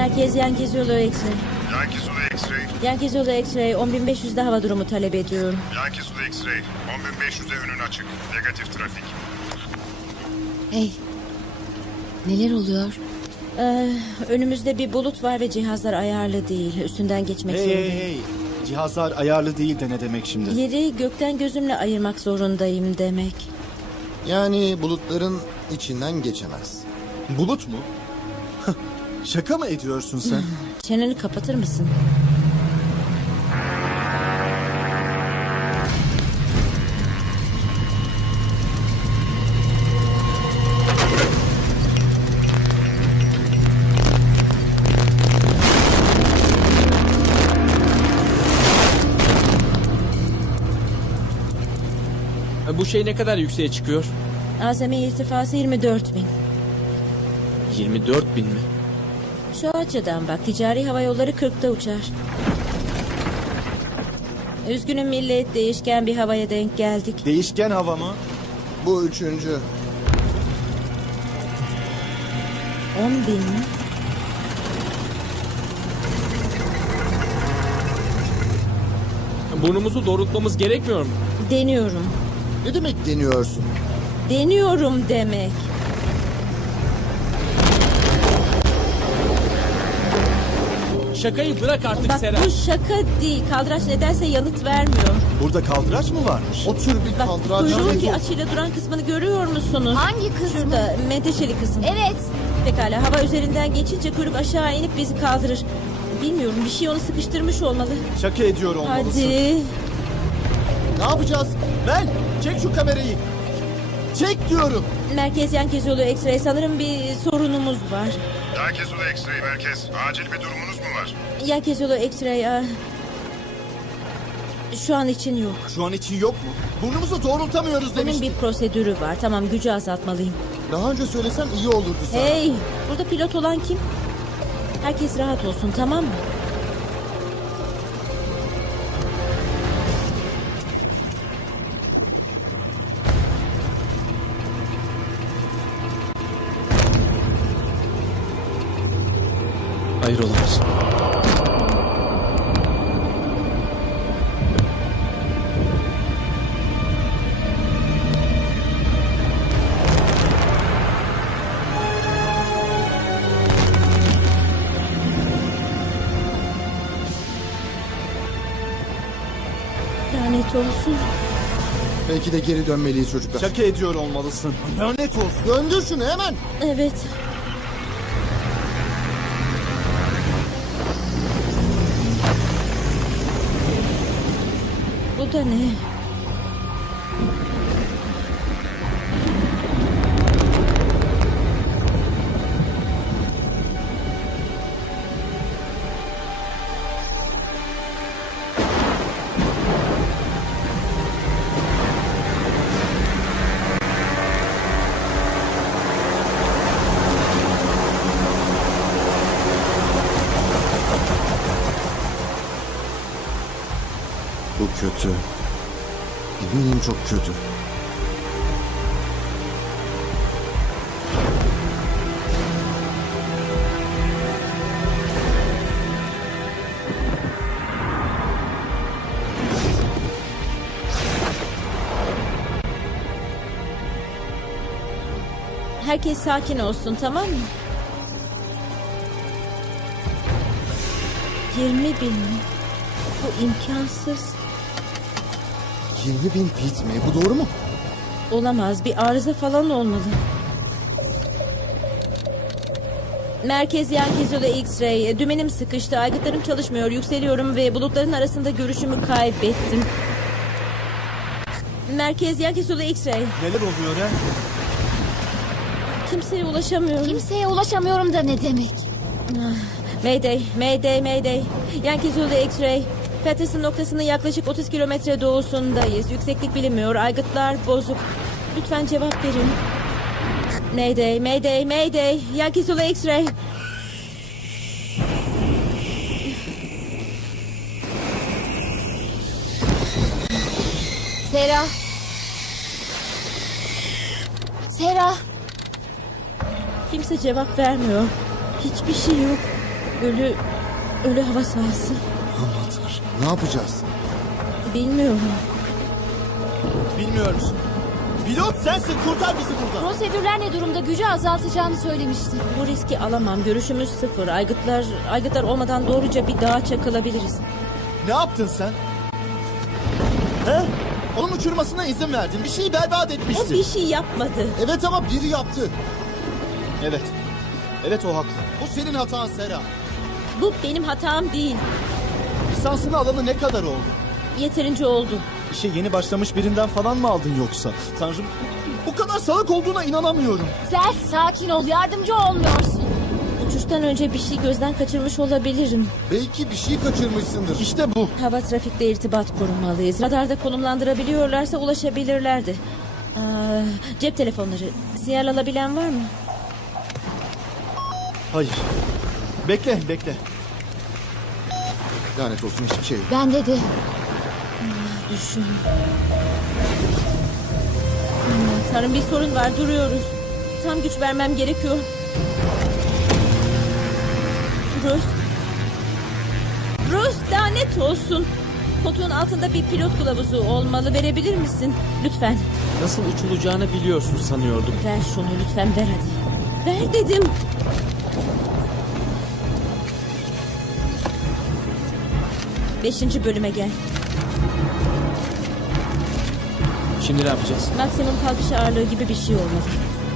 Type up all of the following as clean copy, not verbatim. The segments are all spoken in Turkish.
Merkez Yankee Zulu X-ray. Yankee Zulu X-ray. Yankee Zulu X-ray 10.500'de hava durumu talep ediyorum. Yankee Zulu X-ray. 10.500'e önün açık. Negatif trafik. Hey. Neler oluyor? Önümüzde bir bulut var ve cihazlar ayarlı değil. Üstünden geçmek zorundayım. Hey. Cihazlar ayarlı değil de ne demek şimdi? Yeri gökten gözümle ayırmak zorundayım demek. Yani bulutların içinden geçemez. Bulut mu? Şaka mı ediyorsun sen? Çeneni kapatır mısın? Bu şey ne kadar yükseğe çıkıyor? Azami irtifası 24.000. 24 bin mi? Şu açıdan bak, ticari hava yolları 40'ta uçar. Üzgünüm millet, değişken bir havaya denk geldik. Değişken hava mı? Bu üçüncü. 10.000 mi? Burnumuzu doğrultmamız gerekmiyor mu? Deniyorum. Ne demek deniyorsun? Deniyorum demek. Şakayı bırak artık Bak Sera. bu şaka değil. Kaldıraç nedense yanıt vermiyor. Burada kaldıraç mı varmış? O tür bir Bak kaldıraç. kuyruğun ki açıyla duran kısmını görüyor musunuz? Hangi kısmı? Şurada menteşeli kısım. Evet. Pekala, hava üzerinden geçince kuyruk aşağı inip bizi kaldırır. Bilmiyorum, bir şey onu sıkıştırmış olmalı. Şaka ediyor olmalısın. Hadi. Ne yapacağız? Ben çek şu kamerayı. Çek diyorum. Merkez Yankee Zulu X-ray, sanırım bir sorunumuz var. Yankee Zulu X-ray merkez. Acil bir durumunuz mu var? Yankee Zulu X-ray şu an için yok. Şu an için yok mu? Burnumuzu doğrultamıyoruz Bunun demiştim. bir prosedürü var. Tamam, gücü azaltmalıyım. Daha önce söylesem iyi olurdu sana. Hey, burada pilot olan kim? Herkes rahat olsun, tamam mı? Hayır olamaz. Lanet olsun. Belki de geri dönmeliyiz çocuklar. Şaka ediyor olmalısın. Lanet olsun. Döndür şunu hemen. Evet. Bu da ne? Bu kötü. Eminim çok kötü. Herkes sakin olsun, tamam mı? 20.000 mi? Bu imkansız. 20.000 feet mi? Bu doğru mu? Olamaz, bir arıza falan olmalı. Merkez Yankee Zulu X-ray. Dümenim sıkıştı, aygıtlarım çalışmıyor. Yükseliyorum ve bulutların arasında görüşümü kaybettim. Merkez Yankee Zulu X-ray. Neler oluyor ya? Kimseye ulaşamıyorum. Kimseye ulaşamıyorum da ne demek? Mayday, Mayday, Mayday. Yankee Zulu X-ray. Patterson noktasının yaklaşık 30 kilometre doğusundayız. Yükseklik bilinmiyor, aygıtlar bozuk. Lütfen cevap verin. Mayday, Mayday, Mayday. Yankee Zulu X-ray. Sera. Sera. Kimse cevap vermiyor. Hiçbir şey yok. Ölü hava sahası. Aman tanrım. Ne yapacağız? Bilmiyorum. Bilmiyoruz. Pilot sensin, kurtar bizi buradan. Prosedürler ne durumda? Gücü azaltacağını söylemiştin. Bu riski alamam. Görüşümüz sıfır. Aygıtlar olmadan doğruca bir dağa çakılabiliriz. Ne yaptın sen? He? Onun uçurmasına izin verdin. Bir şeyi berbat O etmiştin. bir şey yapmadı. Evet ama biri yaptı. Evet. Evet, o haklı. Bu senin hatan Sera. Bu benim hatam değil. Lisansını alalı ne kadar oldu? Yeterince oldu. İşe yeni başlamış birinden falan mı aldın yoksa? Tanrım, bu kadar salak olduğuna inanamıyorum. Zel, sakin ol. Yardımcı olmuyorsun. Uçuştan önce bir şey gözden kaçırmış olabilirim. Belki bir şey kaçırmışsındır. İşte bu. Hava trafikte irtibat kurmalıyız. Radarda konumlandırabiliyorlarsa ulaşabilirlerdi. Cep telefonları. Sinyal alabilen var mı? Hayır. Bekle. Lanet olsun, hiçbir şey yok. Bende de. Düşün. Tanrım, bir sorun var. Duruyoruz. Tam güç vermem gerekiyor. Bruce, lanet olsun. Koltuğun altında bir pilot kılavuzu olmalı. Verebilir misin? Lütfen. Nasıl uçulacağını biliyorsun sanıyordum. Ver şunu lütfen, ver hadi. Ver dedim. Beşinci bölüme gel. Şimdi ne yapacağız? Maksimum kalkış ağırlığı gibi bir şey olmalı.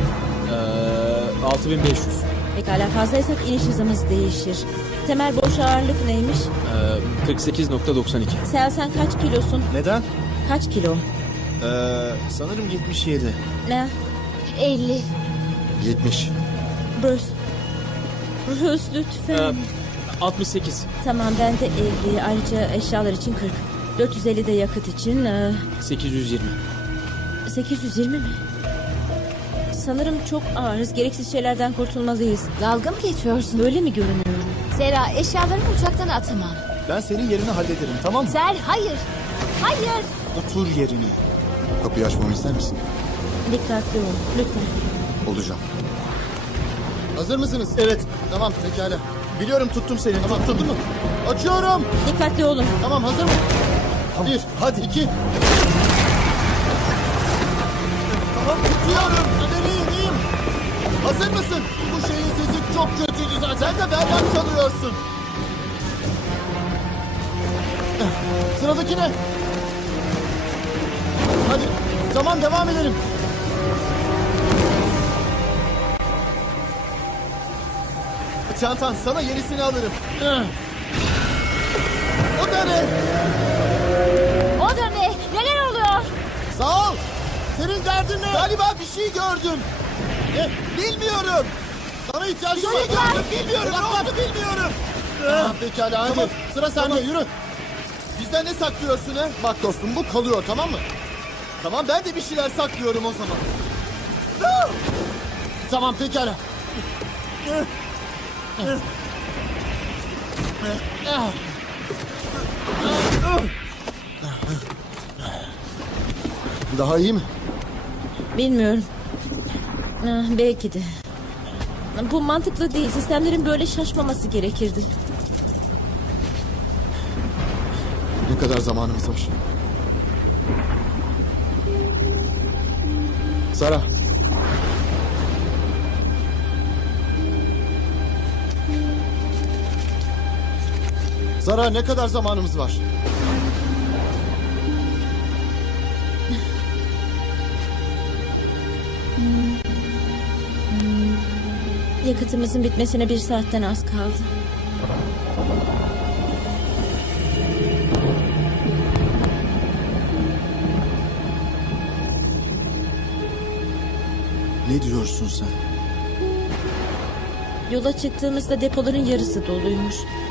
6500. Pekala, fazlaysak iniş hızımız değişir. Temel boş ağırlık neymiş? 48.92. Sen kaç kilosun? Neden? Kaç kilo? Sanırım 77. Ne? 50. 70. Bruce. Bruce lütfen. 68. Tamam, ben de 50. Ayrıca eşyalar için 40. 450 de yakıt için 820. 820 mi? Sanırım çok ağırız. Gereksiz şeylerden kurtulmalıyız. Dalga mı geçiyorsun? Böyle mi görünüyorum? Sera, eşyalarımı uçaktan atamam. Ben senin yerini hallederim, tamam mı? Zel, hayır. Hayır. Otur yerine. Kapıyı açmamı ister misin? Dikkatli ol. Lütfen. Olacağım. Hazır mısınız? Evet. Tamam, pekala. Biliyorum, tuttum seni. Tamam, Tuttun tuttum mu? Açıyorum. Dikkatli olun. Tamam, hazır mı? Tamam. 1, Hadi. 2. Tamam, Tutuyorum. İyiyim. Hazır mısın? Bu şeyin sesi çok kötüydü zaten. Sen de berbat çalıyorsun. Sıradaki ne? Hadi. Tamam, devam edelim. Çantan, sana yenisini alırım. O da ne? O da ne? Neler oluyor? Sağ ol. Senin derdin ne? Galiba bir şey gördüm. Bilmiyorum. Sana ihtiyacım var. Çocuklar! Bilmiyorum. Ne oldu bilmiyorum. Pekala hadi. Tamam. Sıra sende, yürü. Bizden ne saklıyorsun he? Bak dostum, bu kalıyor, tamam mı? Tamam, ben de bir şeyler saklıyorum o zaman. Tamam, pekala. Daha iyi mi? Bilmiyorum. Belki de. Bu mantıklı değil. Sistemlerin böyle şaşmaması gerekirdi. Ne kadar zamanımız var? Sara. Sara, ne kadar zamanımız var? Yakıtımızın bitmesine 1 saatten az kaldı. Ne diyorsun sen? Yola çıktığımızda depoların yarısı doluymuş.